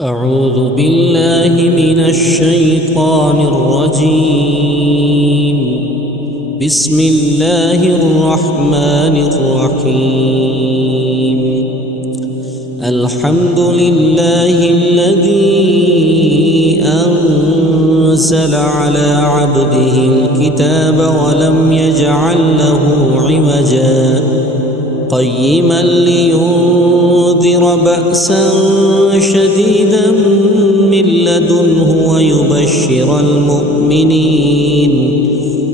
أعوذ بالله من الشيطان الرجيم. بسم الله الرحمن الرحيم. الحمد لله الذي أنزل على عبده الكتاب ولم يجعل له عوجا قيما لينذر بأسا شديدا من لدنه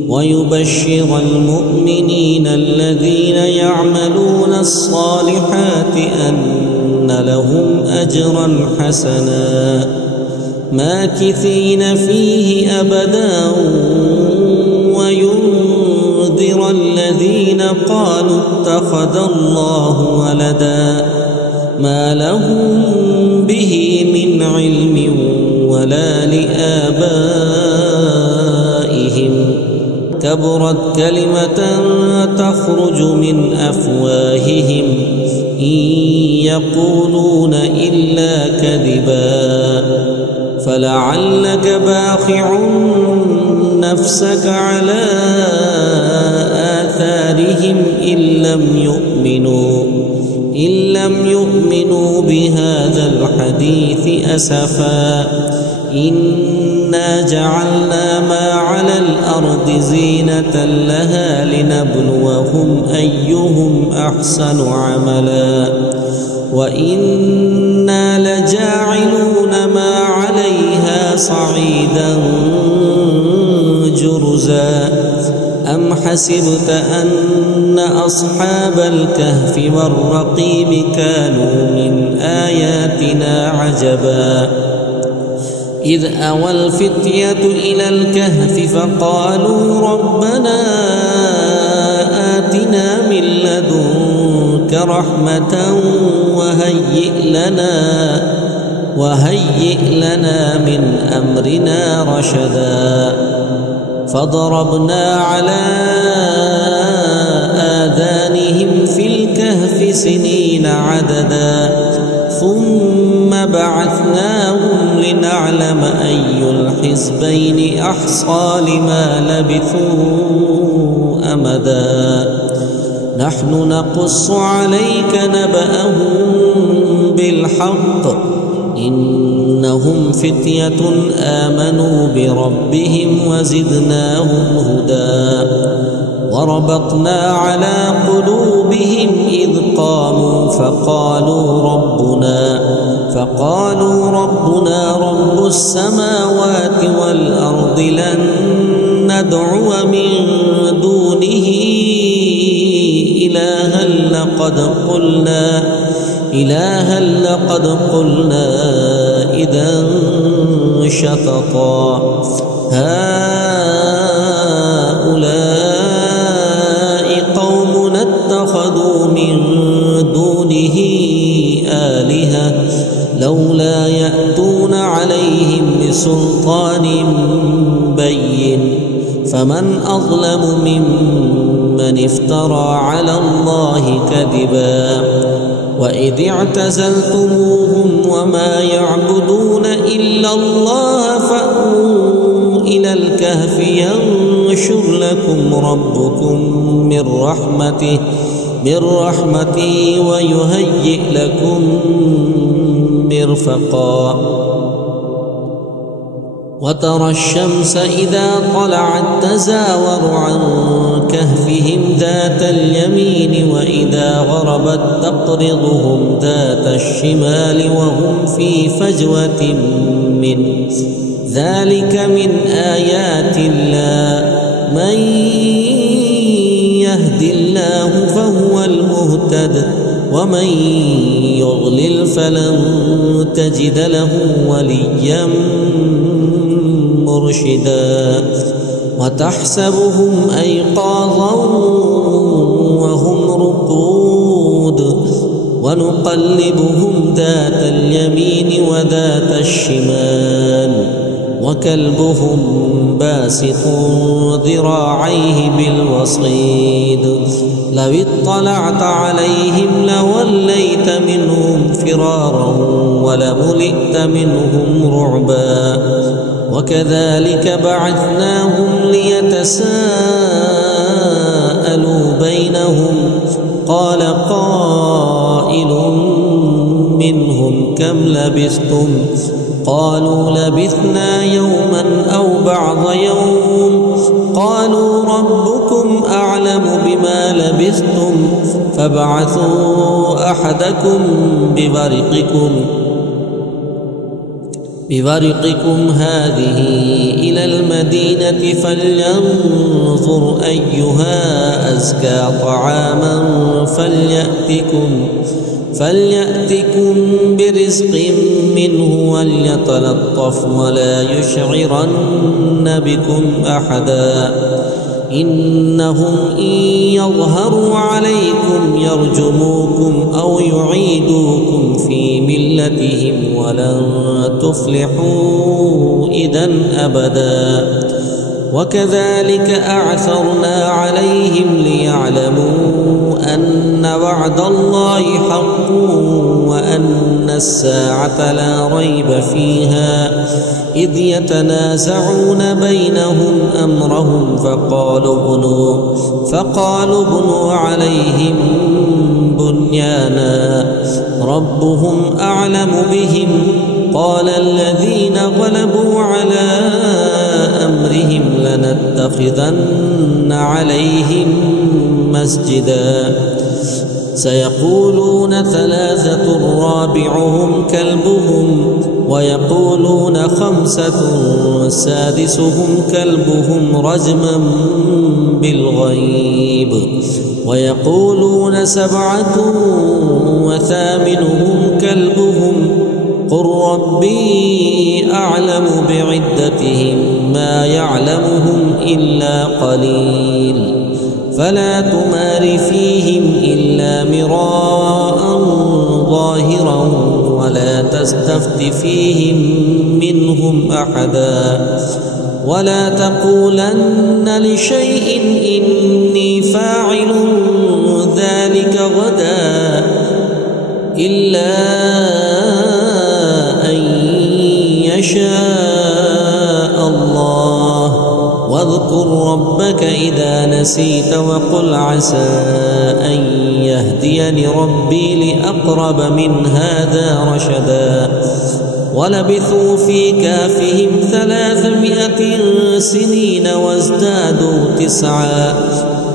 ويبشر المؤمنين الذين يعملون الصالحات أن لهم أجرا حسنا ماكثين فيه أبدا وينذر الذين قالوا اتخذ الله ولدا ما لهم به من علم ولا لآبائهم كبرت كلمة تخرج من أفواههم إن يقولون إلا كذبا فلعلك باخع نفسك على آثارهم إن لم يؤمنوا بهذا الحديث أسفا إنا جعلنا ما على الأرض زينة لها لنبلوهم أيهم أحسن عملا وإنا لجاعلون ما عليها صعيدا جرزا أم حسبت أن أصحاب الكهف والرقيم كانوا من آياتنا عجبا إذ أوى الفتية إلى الكهف فقالوا ربنا آتنا من لدنك رحمة وهيئ لنا من أمرنا رشدا فضربنا على آذانهم في الكهف سنين عددا ثم بعثناهم لنعلم أي الحزبين أحصى لما لبثوا أمدا نحن نقص عليك نبأهم بالحق إنهم فتية آمنوا بربهم وزدناهم هدى وربطنا على قلوبهم إذ قاموا فقالوا ربنا رب السماوات والأرض لن ندعو من دونه إلها لقد قلنا إذا شططا هؤلاء قومنا اتخذوا من دونه آلهة لولا يأتون عليهم بسلطان بين فمن أظلم ممن افترى على الله كذبا وإذ اعتزلتموهم وما يعبدون إلا الله فأووا إلى الكهف ينشر لكم ربكم من رحمته ويهيئ لكم مرفقا وترى الشمس إذا طلعت تزاور عن كهفهم ذات اليمين وإذا غربت تقرضهم ذات الشمال وهم في فجوة من ذلك من آيات الله من يهد الله فهو المهتد ومن يضلل فلن تجد له وليا مرشدا وتحسبهم أيقاظا وهم رقود ونقلبهم ذات اليمين وذات الشمال وكلبهم باسط ذراعيه بالوصيد لو اطلعت عليهم لوليت منهم فرارا ولملئت منهم رعبا وكذلك بعثناهم ليتساءلوا بينهم قال قائل منهم كم لبثتم قالوا لبثنا يوما أو بعض يوم قالوا ربكم أعلم بما لبثتم فابعثوا أحدكم ببرقكم هذه إلى المدينة فلينظر أيها أزكى طعاما فليأتكم برزق منه وليتلطف ولا يشعرن بكم أحدا إنهم إن يظهروا عليكم يرجموكم أو يعيدوكم في ملتهم ولن تفلحوا إذا أبدا وكذلك أعثرنا عليهم ليعلموا أن وعد الله حق وأن الساعة لا ريب فيها إذ يتنازعون بينهم أمرهم فقالوا ابنوا عليهم بنيانا ربهم أعلم بهم قال الذين غلبوا على أمرهم لنتخذن عليهم مسجدا سيقولون ثلاثة رابعهم كلبهم ويقولون خمسة سادسهم كلبهم رجما بالغيب ويقولون سبعة وثامنهم كلبهم قل ربي أعلم بعدتهم ما يعلمهم إلا قليل فلا تمار فيهم إلا مراء ظاهرا ولا تستفت فيهم منهم أحدا ولا تقولن لشيء إني فاعل ذلك غدا إلا أن يشاء الله واذكر ربك إذا نسيت وقل عسى أن يهديني ربي لأقرب من هذا رشدا ولبثوا في كهفهم 300 سنين وازدادوا 9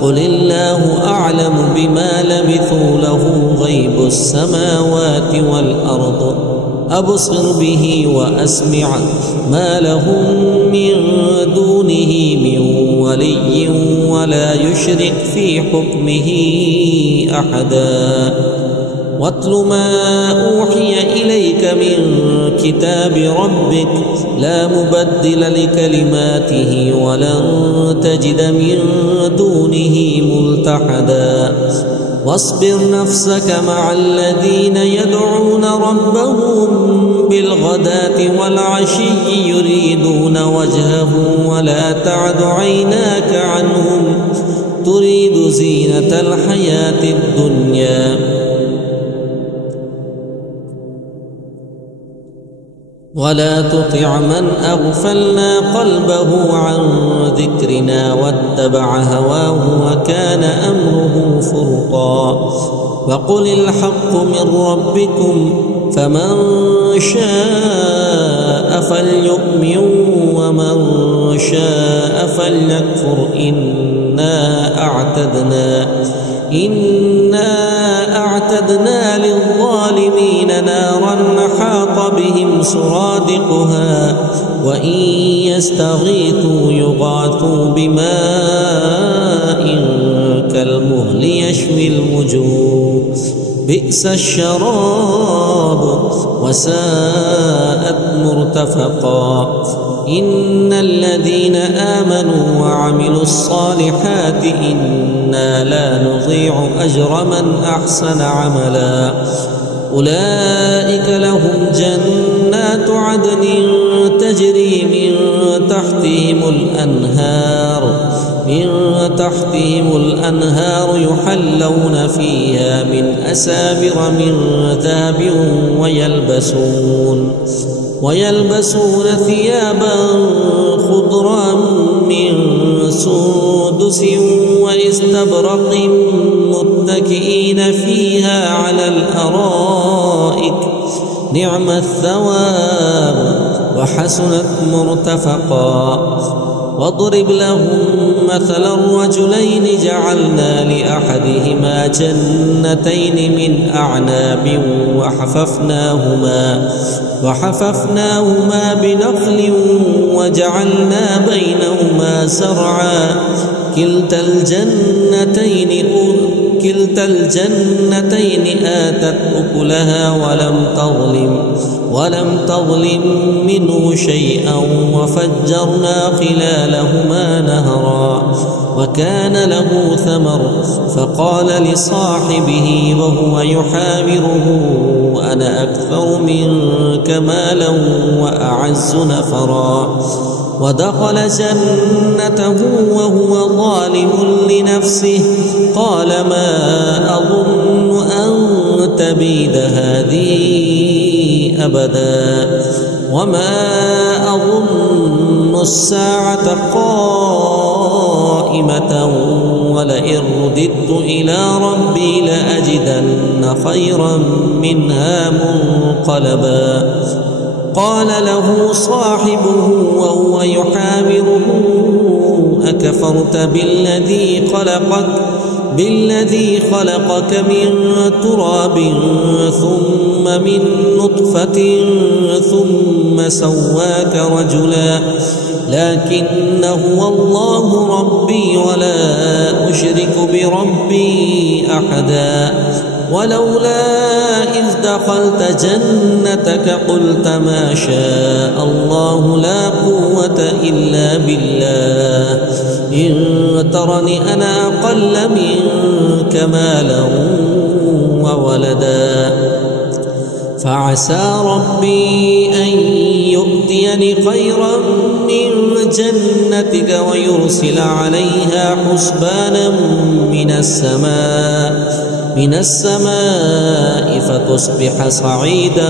قل الله أعلم بما لبثوا له غيب السماوات والأرض أبصر به وأسمع ما لهم من دونه من ولي ولا يشرك في حكمه أحدا واتل ما أوحي إليك من كتاب ربك لا مبدل لكلماته ولن تجد من دونه ملتحدا واصبر نفسك مع الذين يدعون ربهم بالغداة والعشي يريدون وجهه ولا تعد عيناك عنهم تريد زينة الحياة الدنيا ولا تطع من أغفلنا قلبه عن ذكرنا واتبع هواه وكان أمره فرطا وقل الحق من ربكم فمن شاء فليؤمن ومن شاء فليكفر إنا أعتدنا للظالمين نارا حاط بهم سرادقها وإن يستغيثوا يغاثوا بماء كالمهل يشوي الوجوه بئس الشراب وساءت مرتفقا إن الذين آمنوا وعملوا الصالحات إنا لا نضيع أجر من أحسن أولئك لهم جنات عدن تجري من تحتهم الأنهار يحلون فيها من أساور من ذهب ويلبسون ثيابا خضرا من سندس واستبرق متكئين فيها على الأرائك نعم الثواب وحسنت مرتفقا. واضرب لهم مثل الرجلين جعلنا لأحدهما جنتين من أعناب وحففناهما بنخل وجعلنا بينهما زرعا كلتا الجنتين آتت أكلها ولم تظلم منه شيئا وفجرنا خلالهما نهرا وكان له ثمر فقال لصاحبه وهو يحاوره أنا أكثر منك مالا وأعز نفرا. ودخل جنته وهو ظالم لنفسه قال ما أظن أن تبيد هذه أبدا وما أظن الساعة قائمة ولئن رددت إلى ربي لأجدن خيرا منها منقلبا. قال له صاحبه وهو يحاوره أكفرت بالذي خلقك من تراب ثم من نطفة ثم سواك رجلا لكن هو الله ربي ولا أشرك بربي أحدا. ولولا إذ دخلت جنتك قلت ما شاء الله لا قوة إلا بالله إن ترني أنا أقل منك مالا وولدا فعسى ربي أن يؤتيني خيرا من جنتك ويرسل عليها حسبانا من السماء فتصبح صعيدا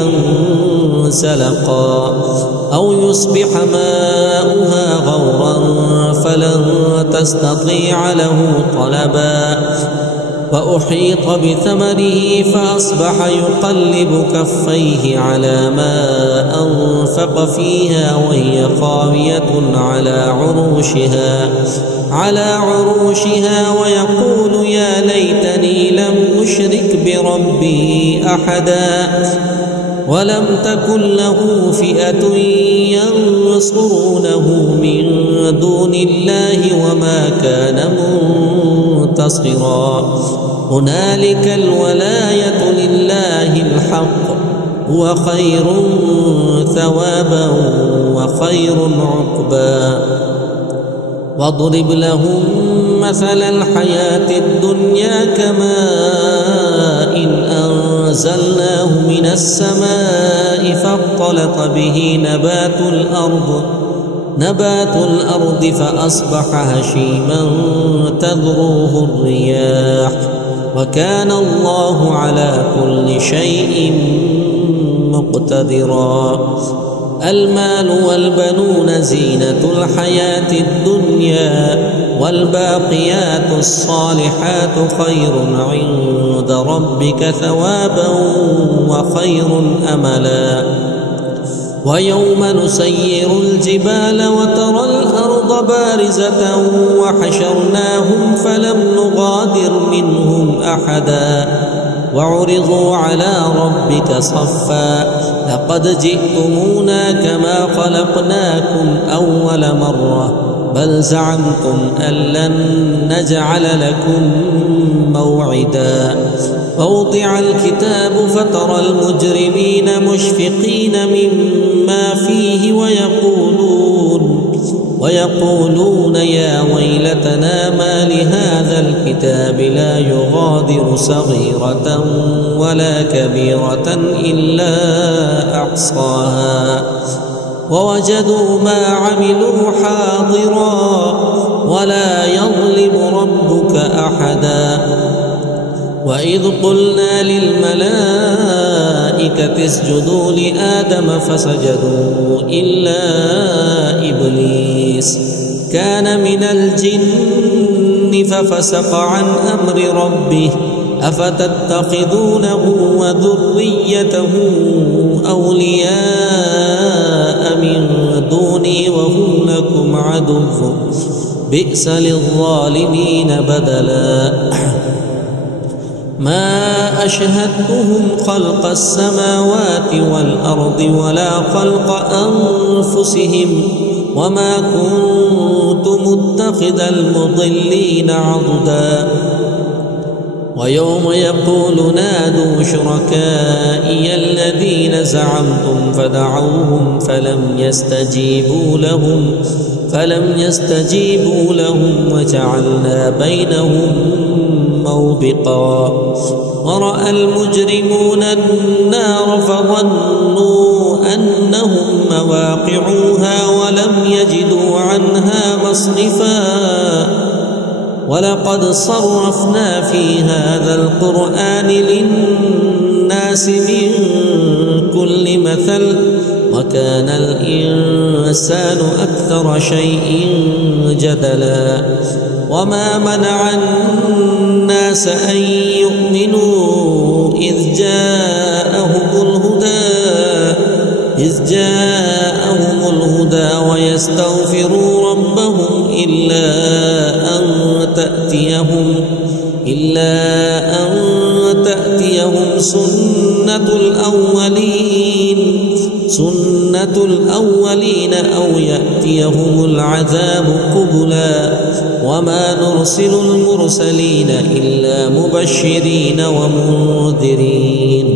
زلقا أو يصبح ماؤها غورا فلن تستطيع له طلبا. وأحيط بثمره فأصبح يقلب كفيه على ما أنفق فيها وهي خاوية على عروشها ويقول يا ليتني لم أشرك بربي أحدا ولم تكن له فئة ينصرونه من دون الله وما كان منتصرا. هنالك الولاية لله الحق هو خير ثوابا وخير عقبا. واضرب لهم مثل الحياة الدنيا كماء أنزلناه من السماء فاختلط به نبات الأرض فأصبح هشيما تذروه الرياح وكان الله على كل شيء مقتدرا. المال والبنون زينة الحياة الدنيا والباقيات الصالحات خير عند ربك ثوابا وخير أملا. ويوم نسير الجبال وترى الأرض بارزة وحشرناهم فلم نغادر منهم أحدا وعرضوا على ربك صفا لقد جئتمونا كما خلقناكم أول مرة بل زعمتم أن لن نجعل لكم موعدا. ووضع الكتاب فترى المجرمين مشفقين مما فيه ويقولون يا ويلتنا ما لهذا الكتاب لا يغادر صغيرة ولا كبيرة إلا أحصاها ووجدوا ما عملوا حاضرا ولا يظلم ربك أحدا. وإذ قلنا للملائكة اسجدوا لآدم فسجدوا إلا إبليس كان من الجن ففسق عن أمر ربه أفتتخذونه وذريته أولياء من دوني وهم لكم عدو بئس للظالمين بدلا. ما أشهدتهم خلق السماوات والأرض ولا خلق أنفسهم وما كنت متخذ المضلين عضدا. ويوم يقول نادوا شركائي الذين زعمتم فدعوهم فلم يستجيبوا لهم وجعلنا بينهم موبقا. ورأى المجرمون النار فظنوا أنهم مواقعوها ولم يجدوا عنها مصرفا. ولقد صرفنا في هذا القرآن للناس من كل مثل وكان الإنسان أكثر شيء جدلا. وما منع الناس أن يؤمنوا إذ جاءهم الهدى ويستغفروا ربهم إلا أن تأتيهم سنة الأولين أو يأتيهم العذاب قبلا. وما نرسل المرسلين إلا مبشرين ومنذرين.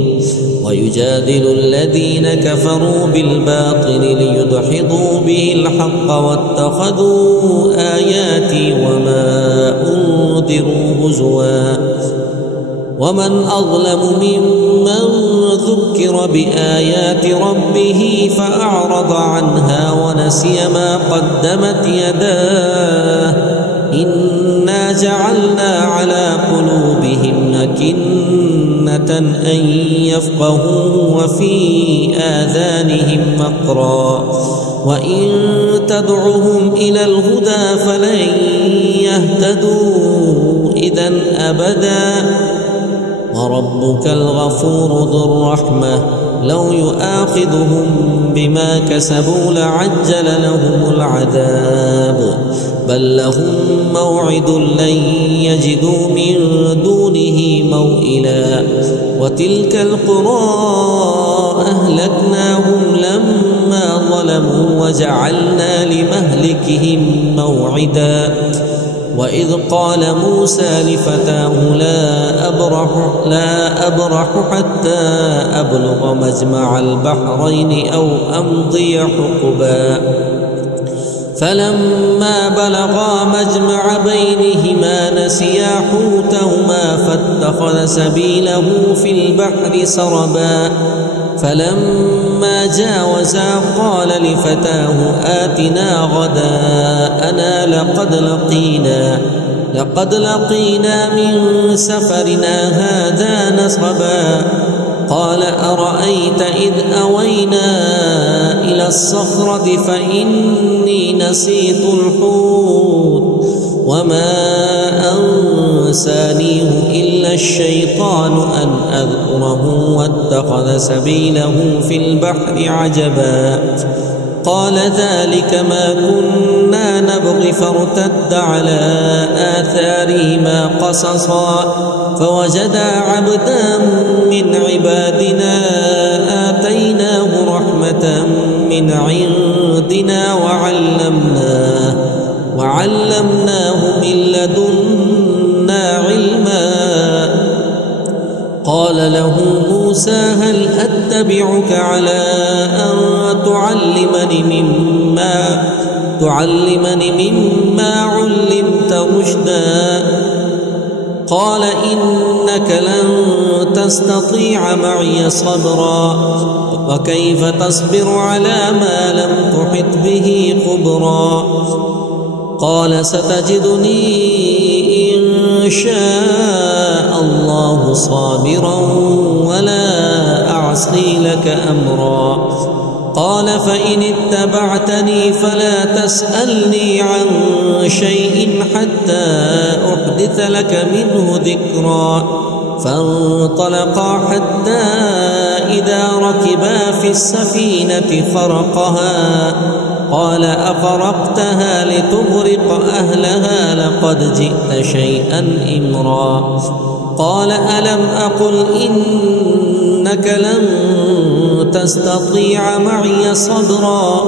ويجادل الذين كفروا بالباطل ليدحضوا به الحق واتخذوا آياتي وما أنذروا هزوا. ومن أظلم ممن ذكر بآيات ربه فأعرض عنها ونسي ما قدمت يداه إنا جعلنا على قلوبهم أكنة أن يفقهوا وفي آذانهم وقرا وإن تدعهم إلى الهدى فلن يهتدوا إذا أبدا. وربك الغفور ذو الرحمة لو يؤاخذهم بما كسبوا لعجل لهم العذاب بل لهم موعد لن يجدوا من دونه موئلا. وتلك القرى أهلكناهم لما ظلموا وجعلنا لمهلكهم موعدا. وإذ قال موسى لفتاه لا أبرح حتى أبلغ مجمع البحرين أو أمضي حقبا. فلما بلغا مجمع بينهما نسيا حوتهما فاتخذ سبيله في البحر سربا. فلما جاوزا قال لفتاه آتنا غداءنا لقد لقينا من سفرنا هذا نصبا. قال أرأيت إذ أوينا إلى الصخرة فإني نسيت الحوت وما أنسانيه إلا الشيطان أن أذكره واتخذ سبيله في البحر عجبا. قال ذلك ما كنا نبغي فارتد على آثارهما قصصا فوجدا عبدا من عبادنا آتيناه رحمة من عندنا وعلمناه من لدنا علما. قال له موسى هل أتبعك على أن تعلمني مما علمت رشدا. قال إنك لن تستطيع معي صبرا وكيف تصبر على ما لم تحط به خبرا قال ستجدني إن شاء الله صابرا ولا أعصي لك أمرا قال فإن اتبعتني فلا تسألني عن شيء حتى أحدث لك منه ذكرا فانطلقا حتى إذا ركبا في السفينة خرقها قال أخرقتها لتغرق أهلها لقد جئت شيئا إمرا قال ألم أقل إنك لن تستطيع معي صبرا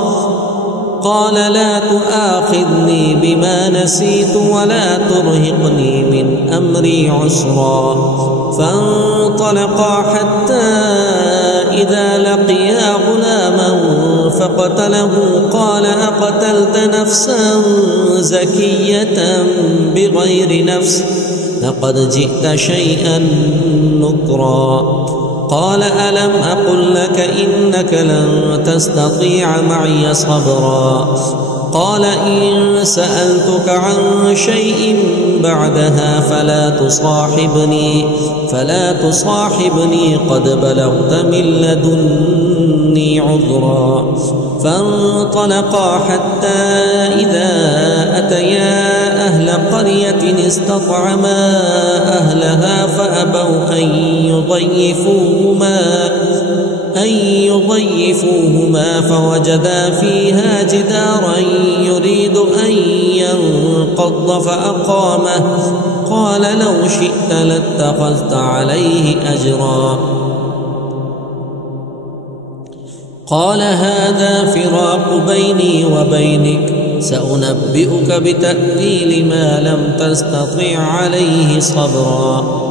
قال لا تؤاخذني بما نسيت ولا ترهقني من أمري عسرا فانطلقا حتى إذا لقيا غلاما فقتله قال أقتلت نفسا زكية بغير نفس لقد جئت شيئا نكرا قال ألم أقل لك إنك لن تستطيع معي صبرا قال إن سألتك عن شيء بعدها فلا تصاحبني قد بلغت من لدني عذرا فانطلقا حتى إذا أتيا أهل قرية استطعما أهلها فأبوا أن يضيفوهما فوجدا فيها جدارا يريد أن ينقض فأقامه قال لو شئت لاتخذت عليه أجرا قال هذا فراق بيني وبينك سأنبئك بتأويل ما لم تستطع عليه صبرا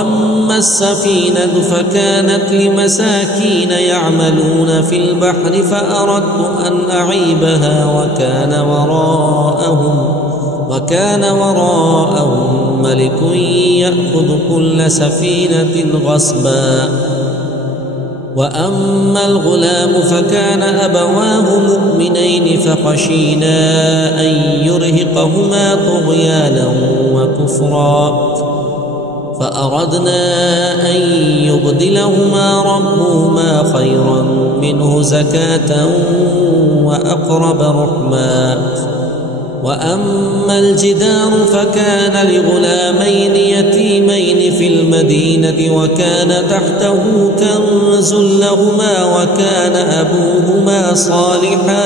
أما السفينة فكانت لمساكين يعملون في البحر فأردت أن أعيبها وكان وراءهم ملك يأخذ كل سفينة غصبا وأما الغلام فكان أبواه مؤمنين فخشينا أن يرهقهما طغيانا وكفرا فأردنا أن يبدلهما ربهما خيرا منه زكاة وأقرب رحما وأما الجدار فكان لغلامين يتيمين في المدينة وكان تحته كنز لهما وكان أبوهما صالحا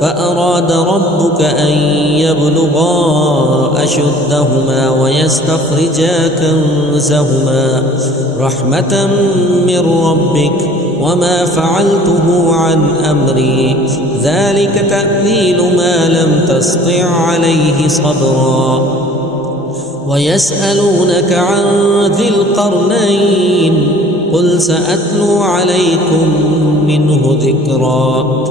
فأراد ربك أن يبلغا أشدهما ويستخرجا كنزهما رحمة من ربك وما فعلته عن أمري ذلك تأويل ما لم تسطع عليه صبرا ويسألونك عن ذي القرنين قل سأتلو عليكم منه ذكرا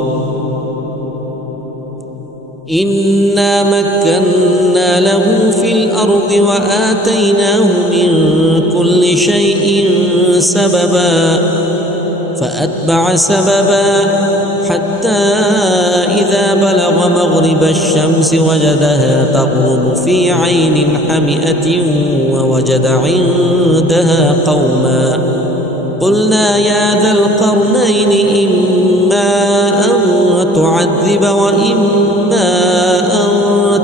إنا مكنا له في الأرض وآتيناه من كل شيء سببا فأتبع سببا حتى إذا بلغ مغرب الشمس وجدها تغرب في عين حمئة ووجد عندها قوما قلنا يا ذا القرنين إما أن تعذب وإما أن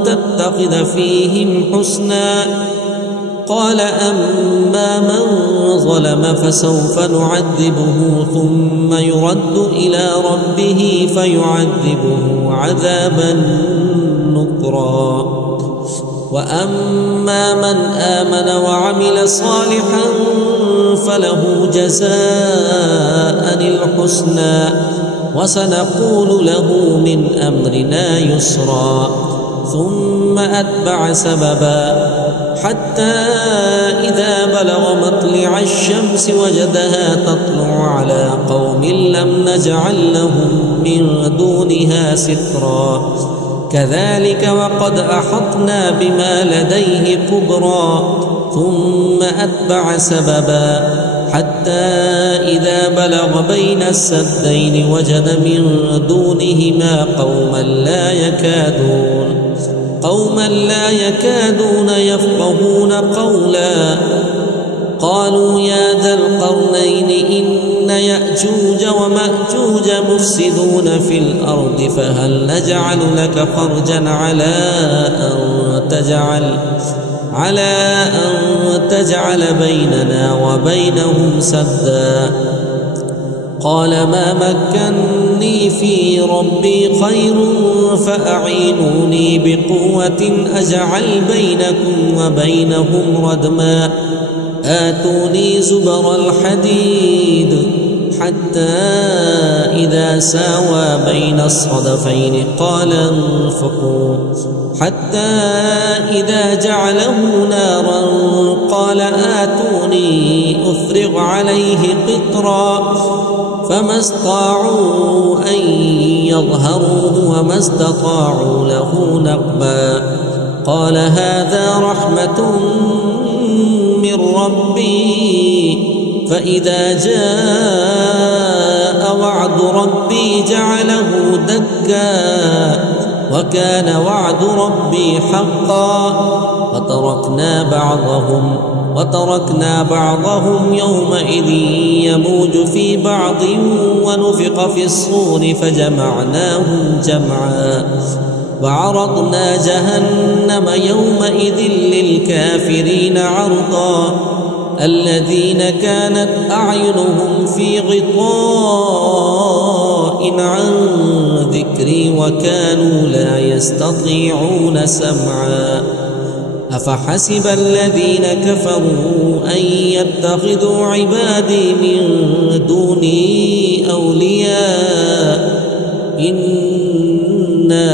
تتخذ فيهم حسنا قال أما من ظلم فسوف نعذبه ثم يرد إلى ربه فيعذبه عذابا نكرا وأما من آمن وعمل صالحا فله جزاء الحسنى وسنقول له من أمرنا يسرا ثم أتبع سببا حتى إذا بلغ مطلع الشمس وجدها تطلع على قوم لم نجعل لهم من دونها سترا كذلك وقد أحطنا بما لديه كبرا ثم أتبع سببا حتى إذا بلغ بين السدين وجد من دونهما قوما لا يكادون يفقهون قولا. قالوا يا ذا القرنين إن يأجوج ومأجوج مفسدون في الأرض فهل نجعل لك فرجا على أن تجعل بيننا وبينهم سدا. قال ما مكني في ربي خير فأعينوني بقوة أجعل بينكم وبينهم ردما. آتوني زبر الحديد حتى إذا ساوى بين الصدفين قال انفخوا حتى إذا جعله نارا قال آتوني أفرغ عليه قطرا. فما استطاعوا أن يظهروه وما استطاعوا له نقبا. قال هذا رحمة من ربي فإذا جاء وعد ربي جعله دكا وكان وعد ربي حقا. وتركنا بعضهم يومئذ يموج في بعض ونفخ في الصور فجمعناهم جمعا. وعرضنا جهنم يومئذ للكافرين عرضا. الذين كانت أعينهم في غطاء عن ذكري وكانوا لا يستطيعون سمعا. أفحسب الذين كفروا أن يتخذوا عبادي من دوني أولياء إنا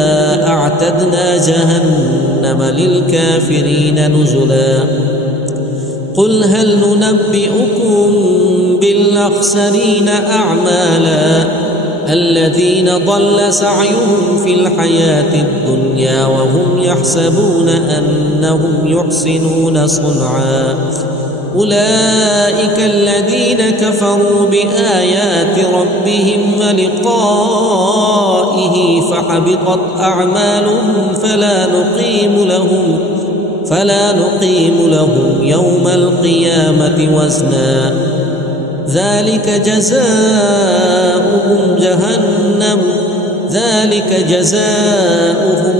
أعتدنا جهنم للكافرين نزلا. قل هل ننبئكم بالأخسرين أعمالا الذين ضل سعيهم في الحياة الدنيا وهم يحسبون أنهم يحسنون صنعا. أولئك الذين كفروا بآيات ربهم ولقائه فحبطت أعمالهم فلا نقيم لهم يوم القيامة وزنا. ذلك جزاؤهم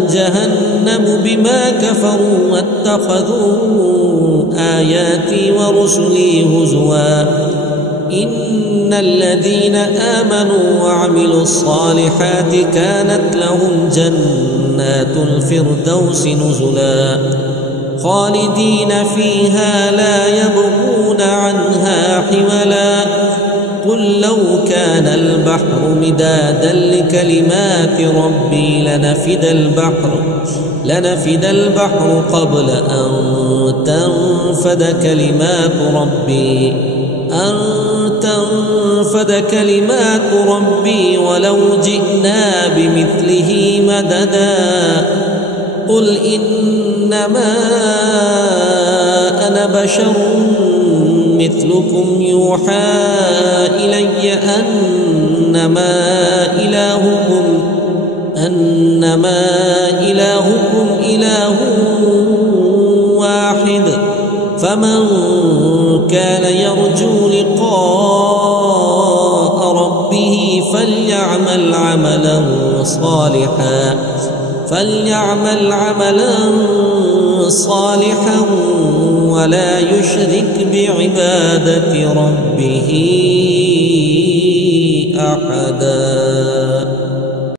جهنم بما كفروا واتخذوا آياتي ورسلي هزوا. إن الذين آمنوا وعملوا الصالحات كانت لهم جنات الفردوس نزلا خالدين فيها لا يبغون عنها حولا. قل لو كان البحر مدادا لكلمات ربي لنفد البحر قبل أن تنفد كلمات ربي ولو جئنا بمثله مددا. قل إنما أنا بشر مثلكم يوحى إلي أنما إلهكم إله واحد. فمن كان يرجو لقاء ربه فليعمل عملا صالحا ولا يشرك بعبادة ربه أحدا.